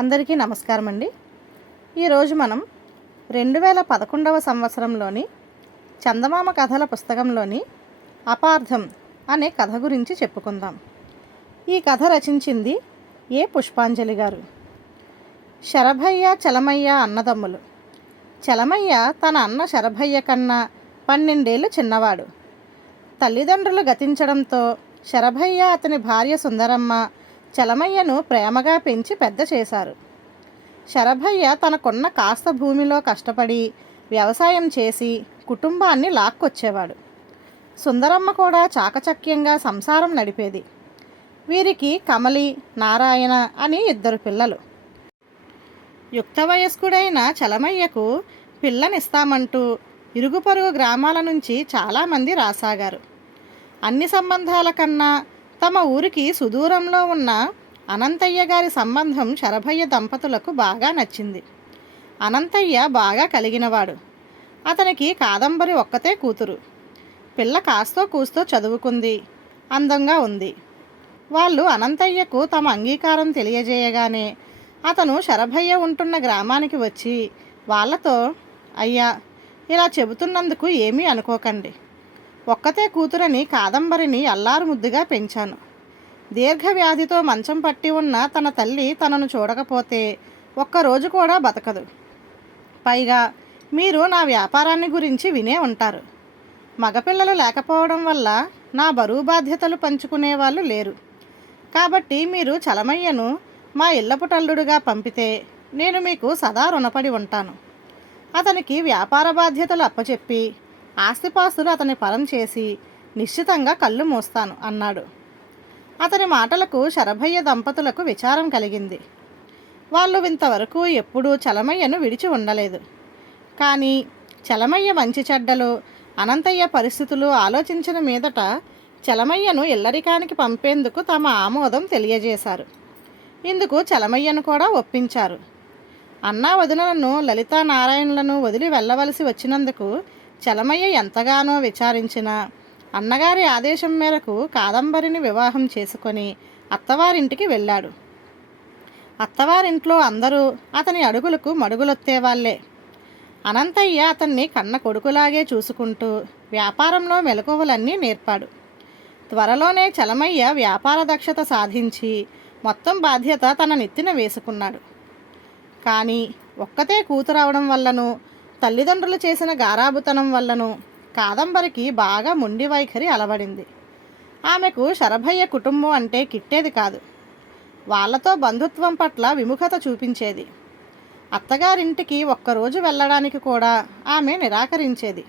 అందరికీ నమస్కారం అండి. ఈరోజు మనం 2011వ సంవత్సరంలోని చందమామ కథల పుస్తకంలోని అపార్థం అనే కథ గురించి చెప్పుకుందాం. ఈ కథ రచించింది పుష్పాంజలి గారు. శరభయ్య చలమయ్య అన్నదమ్ములు. చలమయ్య తన అన్న శరభయ్య కన్నా 12 ఏళ్ళు చిన్నవాడు. తల్లిదండ్రులు గతించడంతో శరభయ్య అతని భార్య సుందరమ్మ చలమయ్యను ప్రేమగా పెంచి పెద్ద చేశారు. శరభయ్య తనకున్న కాస్త భూమిలో కష్టపడి వ్యవసాయం చేసి కుటుంబాన్ని లాక్కొచ్చేవాడు. సుందరమ్మ కూడా చాకచక్యంగా సంసారం నడిపేది. వీరికి కమలి, నారాయణ అని 2 పిల్లలు. యుక్త వయస్కుడైన చలమయ్యకు పిల్లనిస్తామంటూ ఇరుగు పొరుగు గ్రామాల నుంచి చాలామంది రాసాగారు. అన్ని సంబంధాల కన్నా తమ ఊరికి సుదూరంలో ఉన్న అనంతయ్య గారి సంబంధం శరభయ్య దంపతులకు బాగా నచ్చింది. అనంతయ్య బాగా కలిగినవాడు. అతనికి కాదంబరి ఒక్కతే కూతురు. పిల్ల కాస్తో కూస్తో చదువుకుంది, అందంగా ఉంది. వాళ్ళు అనంతయ్యకు తమ అంగీకారం తెలియజేయగానే అతను శరభయ్య ఉంటున్న గ్రామానికి వచ్చి వాళ్ళతో, అయ్యా, ఇలా చెబుతున్నందుకు ఏమీ అనుకోకండి. ఒక్కతే కూతురని కాదంబరిని అల్లారు ముద్దుగా పెంచాను. దీర్ఘవ్యాధితో మంచం పట్టి ఉన్న తన తల్లి తనను చూడకపోతే ఒక్కరోజు కూడా బతకదు. పైగా మీరు నా వ్యాపారాన్ని గురించి వినే ఉంటారు. మగపిల్లలు లేకపోవడం వల్ల నా బరువు బాధ్యతలు పంచుకునే వాళ్ళు లేరు. కాబట్టి మీరు చలమయ్యను మా ఇళ్ళపుటల్లుడుగా పంపితే నేను మీకు సదా రుణపడి ఉంటాను. అతనికి వ్యాపార బాధ్యతలు అప్పచెప్పి ఆస్తిపాస్తులు అతని పరం చేసి నిశ్చితంగా కళ్ళు మూస్తాను అన్నాడు. అతని మాటలకు శరభయ్య దంపతులకు విచారం కలిగింది. వాళ్ళు ఇంతవరకు ఎప్పుడూ చలమయ్యను విడిచి ఉండలేదు. కానీ చలమయ్య మంచి చెడ్డలు, అనంతయ్య పరిస్థితులు ఆలోచించిన మీదట చలమయ్యను ఇల్లరికానికి పంపేందుకు తమ ఆమోదం తెలియజేశారు. ఇందుకు చలమయ్యను కూడా ఒప్పించారు. అన్నా వదినలను, లలితా నారాయణలను వదిలి వెళ్ళవలసి వచ్చినందుకు చలమయ్య ఎంతగానో విచారించినా అన్నగారి ఆదేశం మేరకు కాదంబరిని వివాహం చేసుకొని అత్తవారింటికి వెళ్ళాడు. అత్తవారింట్లో అందరూ అతని అడుగులకు మడుగులొత్తేవాళ్లే. అనంతయ్య అతన్ని కన్న కొడుకులాగే చూసుకుంటూ వ్యాపారంలో మెలకువలన్నీ నేర్పాడు. త్వరలోనే చలమయ్య వ్యాపార దక్షత సాధించి మొత్తం బాధ్యత తన నెత్తిన వేసుకున్నాడు. కానీ ఒక్కతే కూతురవడం వల్లను, తల్లిదండ్రులు చేసిన గారాబుతనం వల్లను కాదంబరికి బాగా మొండి వైఖరి అలవడింది. ఆమెకు శరభయ్య కుటుంబం అంటే కిట్టేది కాదు. వాళ్లతో బంధుత్వం పట్ల విముఖత చూపించేది. అత్తగారింటికి ఒక్కరోజు వెళ్ళడానికి కూడా ఆమె నిరాకరించేది.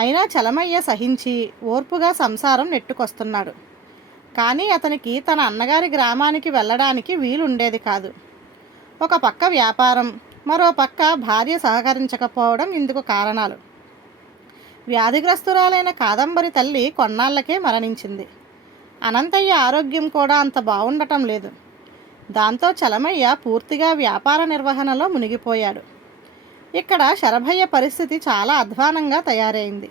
అయినా చలమయ్య సహించి ఓర్పుగా సంసారం నెట్టుకొస్తున్నాడు. కానీ అతనికి తన అన్నగారి గ్రామానికి వెళ్ళడానికి వీలుండేది కాదు. ఒక పక్క వ్యాపారం, మరో పక్క భార్య సహకరించకపోవడం ఇందుకు కారణాలు. వ్యాధిగ్రస్తురాలైన కాదంబరి తల్లి కొన్నాళ్లకే మరణించింది. అనంతయ్య ఆరోగ్యం కూడా అంత బాగుండటం లేదు. దాంతో చలమయ్య పూర్తిగా వ్యాపార నిర్వహణలో మునిగిపోయాడు. ఇక్కడ శరభయ్య పరిస్థితి చాలా అధ్వానంగా తయారైంది.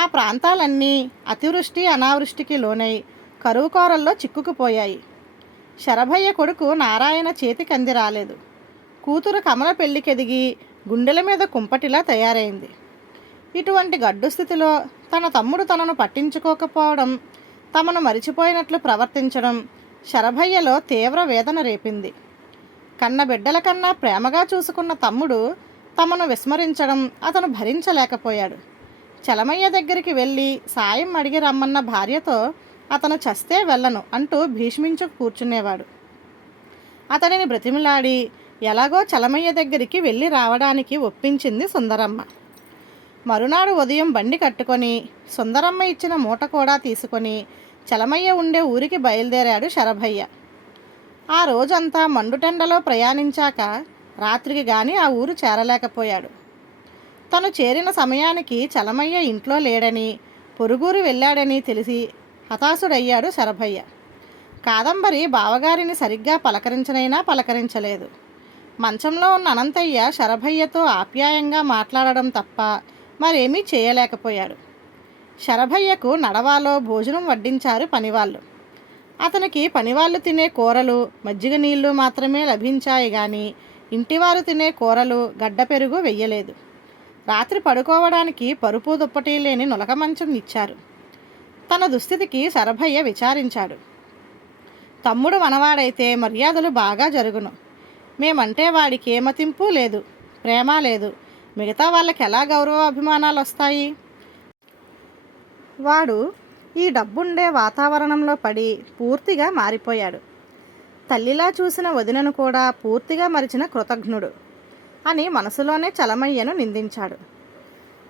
ఆ ప్రాంతాలన్నీ అతివృష్టి అనావృష్టికి లోనై కరువు కోరల్లో చిక్కుకుపోయాయి. శరభయ్య కొడుకు నారాయణ చేతికంది రాలేదు. కూతురు కమల పెళ్లికెదిగి గుండెల మీద కుంపటిలా తయారైంది. ఇటువంటి గడ్డు స్థితిలో తన తమ్ముడు తనను పట్టించుకోకపోవడం, తమను మరిచిపోయినట్లు ప్రవర్తించడం శరభయ్యలో తీవ్ర వేదన రేపింది. కన్న బిడ్డల కన్నా ప్రేమగా చూసుకున్న తమ్ముడు తమను విస్మరించడం అతను భరించలేకపోయాడు. చలమయ్య దగ్గరికి వెళ్ళి సాయం అడిగి రమ్మన్న భార్యతో అతను చస్తే వెళ్ళను అంటూ భీష్మించు కూర్చునేవాడు. అతనిని బ్రతిమిలాడి ఎలాగో చలమయ్య దగ్గరికి వెళ్ళి రావడానికి ఒప్పించింది సుందరమ్మ. మరునాడు ఉదయం బండి కట్టుకొని సుందరమ్మ ఇచ్చిన మూట కూడా తీసుకొని చలమయ్య ఉండే ఊరికి బయలుదేరాడు శరభయ్య. ఆ రోజంతా మండుటెండలో ప్రయాణించాక రాత్రికి గాని ఆ ఊరు చేరలేకపోయాడు. తను చేరిన సమయానికి చలమయ్య ఇంట్లో లేడని, పొరుగురు వెళ్ళాడని తెలిసి హతాశుడయ్యాడు శరభయ్య. కాదంబరి బావగారిని సరిగ్గా పలకరించనైనా పలకరించలేదు. మంచంలో ఉన్న అనంతయ్య శరభయ్యతో ఆప్యాయంగా మాట్లాడడం తప్ప మరేమీ చేయలేకపోయాడు. శరభయ్యకు నడవాలో భోజనం వడ్డించారు పనివాళ్ళు. అతనికి పనివాళ్ళు తినే కూరలు మజ్జిగ నీళ్లు మాత్రమే లభించాయి కానీ ఇంటివారు తినే కూరలు గడ్డ పెరుగు వెయ్యలేదు. రాత్రి పడుకోవడానికి పరుపు దుప్పటి లేని నులక మంచం ఇచ్చారు. తన దుస్థితికి శరభయ్య విచారించాడు. తమ్ముడు మనవాడైతే మర్యాదలు బాగా జరుగును. మేమంటే వాడికి ఏ మతింపు లేదు, ప్రేమ లేదు. మిగతా వాళ్ళకి ఎలా గౌరవాభిమానాలు వస్తాయి? వాడు ఈ డబ్బుండే వాతావరణంలో పడి పూర్తిగా మారిపోయాడు. తల్లిలా చూసిన వదినను కూడా పూర్తిగా మరిచిన కృతజ్ఞుడు అని మనసులోనే చలమయ్యను నిందించాడు.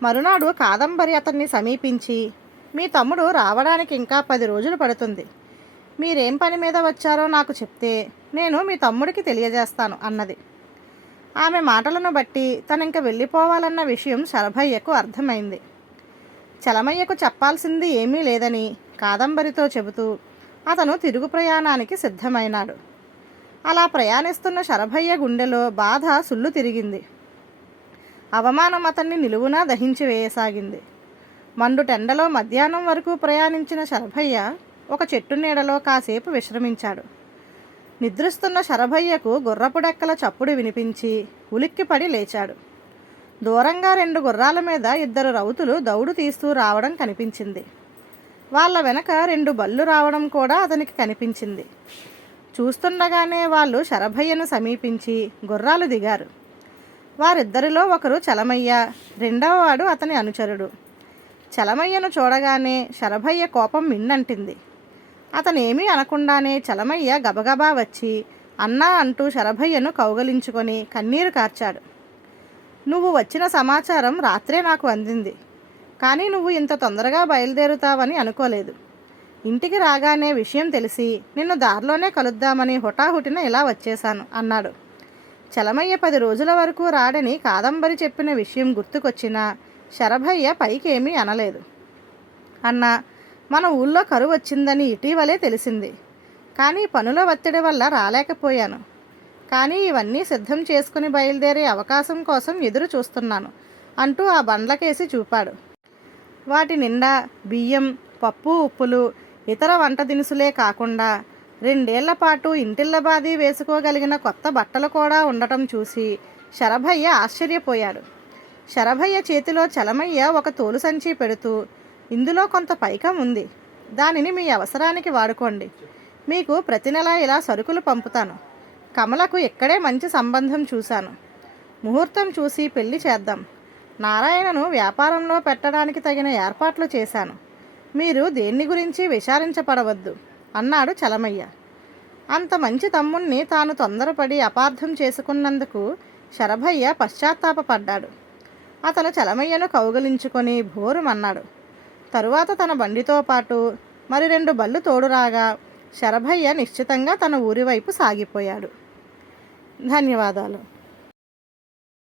మరునాడు కాదంబరి అతన్ని సమీపించి, మీ తమ్ముడు రావడానికి ఇంకా 10 రోజులు పడుతుంది. మీరేం పని మీద వచ్చారో నాకు చెప్తే నేను మీ తమ్ముడికి తెలియజేస్తాను అన్నది. ఆమె మాటలను బట్టి తనింక వెళ్ళిపోవాలన్న విషయం శరభయ్యకు అర్థమైంది. చలమయ్యకు చెప్పాల్సింది ఏమీ లేదని కాదంబరితో చెబుతూ అతను తిరుగు ప్రయాణానికి సిద్ధమైనాడు. అలా ప్రయాణిస్తున్న శరభయ్య గుండెలో బాధ సుళ్ళు తిరిగింది. అవమానం అతన్ని నిలువునా దహించి వేయసాగింది. మండుటెండలో మధ్యాహ్నం వరకు ప్రయాణించిన శరభయ్య ఒక చెట్టు నీడలో కాసేపు విశ్రమించాడు. నిద్రిస్తున్న శరభయ్యకు గుర్రపుడెక్కల చప్పుడు వినిపించి ఉలిక్కిపడి లేచాడు. దూరంగా 2 గుర్రాల మీద 2 రౌతులు దౌడు తీస్తూ రావడం కనిపించింది. వాళ్ళ వెనక 2 బళ్ళు రావడం కూడా అతనికి కనిపించింది. చూస్తుండగానే వాళ్ళు శరభయ్యను సమీపించి గుర్రాలు దిగారు. వారిద్దరిలో ఒకరు చలమయ్య, రెండవవాడు అతని అనుచరుడు. చలమయ్యను చూడగానే శరభయ్య కోపం మిన్నంటింది. అతనేమీ అనకుండానే చలమయ్య గబగబా వచ్చి అన్నా అంటూ శరభయ్యను కౌగలించుకొని కన్నీరు కార్చాడు. నువ్వు వచ్చిన సమాచారం రాత్రే నాకు అందింది, కానీ నువ్వు ఇంత తొందరగా బయలుదేరుతావని అనుకోలేదు. ఇంటికి రాగానే విషయం తెలిసి నిన్ను దారిలోనే కలుద్దామని హుటాహుటిన ఇలా వచ్చేశాను అన్నాడు. చలమయ్య 10 రోజుల వరకు రాడని కాదంబరి చెప్పిన విషయం గుర్తుకొచ్చినా శరభయ్య పైకేమీ అనలేదు. అన్నా, మన ఊళ్ళో కరువు వచ్చిందని ఇటీవలే తెలిసింది, కానీ పనుల ఒత్తిడి వల్ల రాలేకపోయాను. కానీ ఇవన్నీ సిద్ధం చేసుకుని బయలుదేరే అవకాశం కోసం ఎదురు చూస్తున్నాను అంటూ ఆ బండ్లకేసి చూపాడు. వాటి నిండా బియ్యం, పప్పు, ఉప్పులు, ఇతర వంట దినుసులే కాకుండా 2 ఏళ్ల పాటు ఇంటిల్లబాది వేసుకోగలిగిన కొత్త బట్టలు కూడా ఉండటం చూసి శరభయ్య ఆశ్చర్యపోయాడు. శరభయ్య చేతిలో చలమయ్య ఒక తోలు సంచి పెడుతూ, ఇందులో కొంత పైకం ఉంది, దానిని మీ అవసరానికి వాడుకోండి. మీకు ప్రతి నెల ఇలా సరుకులు పంపుతాను. కమలకు ఇక్కడే మంచి సంబంధం చూశాను. ముహూర్తం చూసి పెళ్లి చేద్దాం. నారాయణను వ్యాపారంలో పెట్టడానికి తగిన ఏర్పాట్లు చేశాను. మీరు దేన్ని గురించి విచారించపడవద్దు అన్నాడు చలమయ్య. అంత మంచి తమ్ముణ్ణి తాను తొందరపడి అపార్థం చేసుకున్నందుకు శరభయ్య పశ్చాత్తాపపడ్డాడు. అతను చలమయ్యను కౌగలించుకొని భోరుమన్నాడు. తరువాత తన బండితో పాటు మరి 2 బళ్ళు తోడురాగా శరభయ్య నిశ్చితంగా తన ఊరి వైపు సాగిపోయాడు. ధన్యవాదాలు.